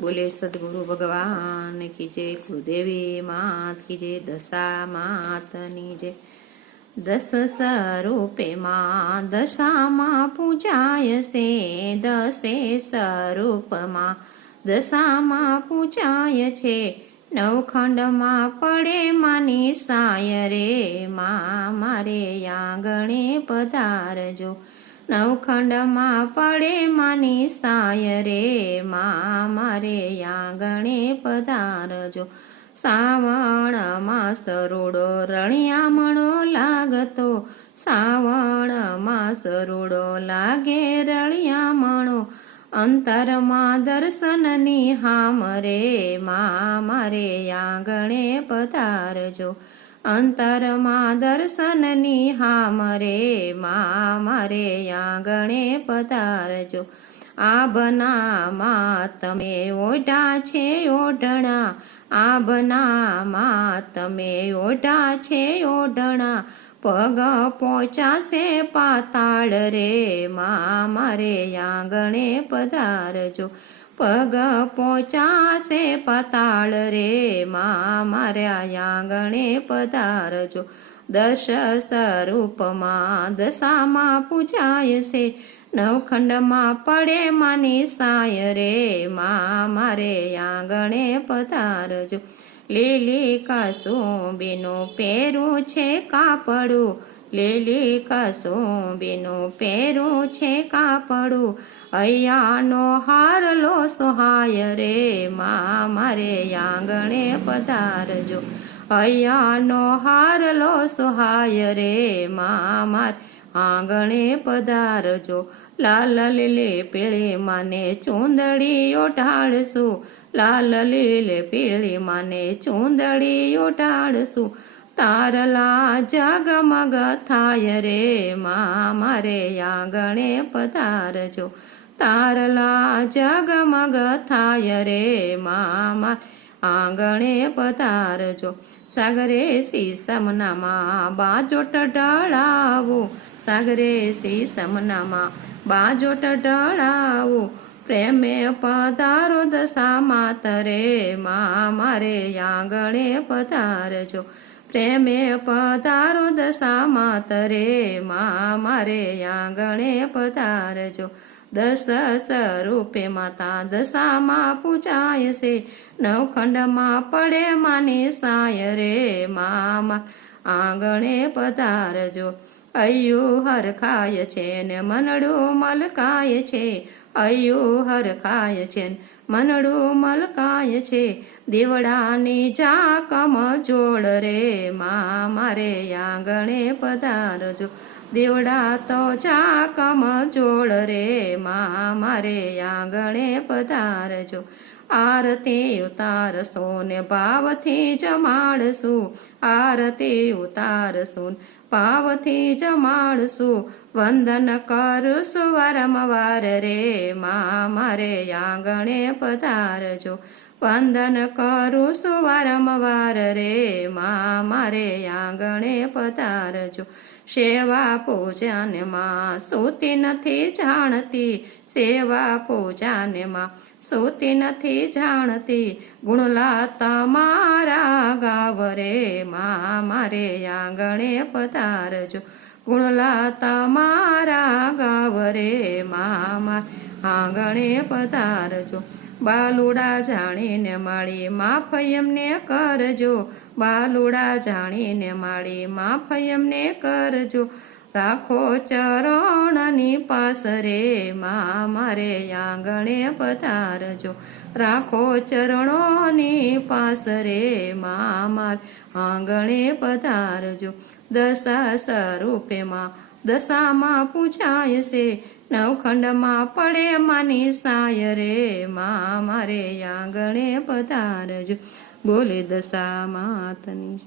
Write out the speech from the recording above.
बोले सदगुरु भगवान की जय, कुलदेवी मात की जय, दशा मातनी जय। दस स्वरूपे मां दशाમાં પૂજાય છે, દસે સ્વરૂપમાં દશામાં પૂજાય છે। નવખંડમાં પડે માની સાય રે, મા મારે આંગણે પધારજો। નવખંડમાં પડે માની સાય રે, મા મારે આંગણે પધારજો। શ્રાવણ માસ રૂડો રણિયામણો લાગતો, શ્રાવણ માસ રૂડો લાગે રળિયામણો। અંતરમાં દર્શનની હામ રે, મા મારે આંગણે પધારજો। અંતરમાં દર્શનની હામ રે, મા મારે આંગણે પધારજો। આભનામાં તમે ઓઢા છે ઓઢણા, આભનામાં તમે ઓઢા છે ઓઢણા। પગ પહોંચાશે પાતાળ રે, મા મારે આંગણે પધારજો। પગ પહોંચાશે પાતાળ રે, મા મારે આંગણે પધારજો। દશ સ્વરૂપમાં દશામાં પૂજાય છે, નવખંડમાં પડે માની સાય રે, મા મારે આંગણે પધારજો। લીલી કસુંબીનું પહેરું છે કાપડું, લીલી કસુંબીનું પહેરું છે કાપડું। અહીંયાનો હારલો સહાય રે, મા મારે આંગણે પધારજો। અહીંયાનો હારલો સહાય રે, મા મારે આંગણે પધારજો। લાલ લીલી પીળી માને ચૂંદડી ઓઢાડશું, લાલ લીલી પીળી માને ચૂંદડી ઓઢાડશું। તારલા જગમગ થાય રે, મા મારે આંગણે પધારજો। તારલા જગમગ થાય રે, મા મારે આંગણે પધારજો। સાગરે સીસમનામાં બાજોટ ઢળાવો, સાગરે સીસમનામાં બાજોટ ઢળાવો। પ્રેમે પધારો દશા માત રે, મા મારે આંગણે પધારજો। પ્રેમે પધારો દશા માત રે, મા મારે આંગણે પધારજો। દશ સ્વરૂપે માતા દશામાં પૂજાય છે, નવખંડમાં પડે માની સાય રે, મા આંગણે પધારજો। અયું હરખાય છે ને મનડું મલકાય છે, અયું હરખાય છે ને મનડું મલકાય છે। દીવડાની ઝાકમ જોડ રે, મા મારે આંગણે પધારજો। દીવડા તો ઝાકમ જોડ રે, મા મારે આંગણે પધારજો। આરતી ઉતારશો ને ભાવથી જમાડશું, આરતી ઉતારશું ભાવથી જમાડશું। વંદન કરશું વારંવાર રે, મા મારે આંગણે પધારજો। વંદન કરું છું વારંવાર રે, મા મારે આંગણે પધારજો। સેવા પૂજાને માં સૂતી નથી જાણતી, સેવા પૂજાને માં સૂતી નથી જાણતી। ગુણલા તમારા ગાવ રે, મા મારે આંગણે પધારજો। ગુણલા તમારા ગાવ રે, મા મારે આંગણે પધારજો। બાલુડા જાણીને માળી માફ એમને કરજો, બાલુડા જાણીને માળી માફ એમને કરજો। રાખો ચરણની પાસ રે, મા મારે આંગણે પધારજો। રાખો ચરણોની પાસ રે, મા મારે આંગણે પધારજો। દશા સ્વરૂપે માં દશામાં પૂજાય છે, નવખંડમાં પડે માની સાય રે, મા મારે આંગણે પધારજો। બોલે દશા માતની।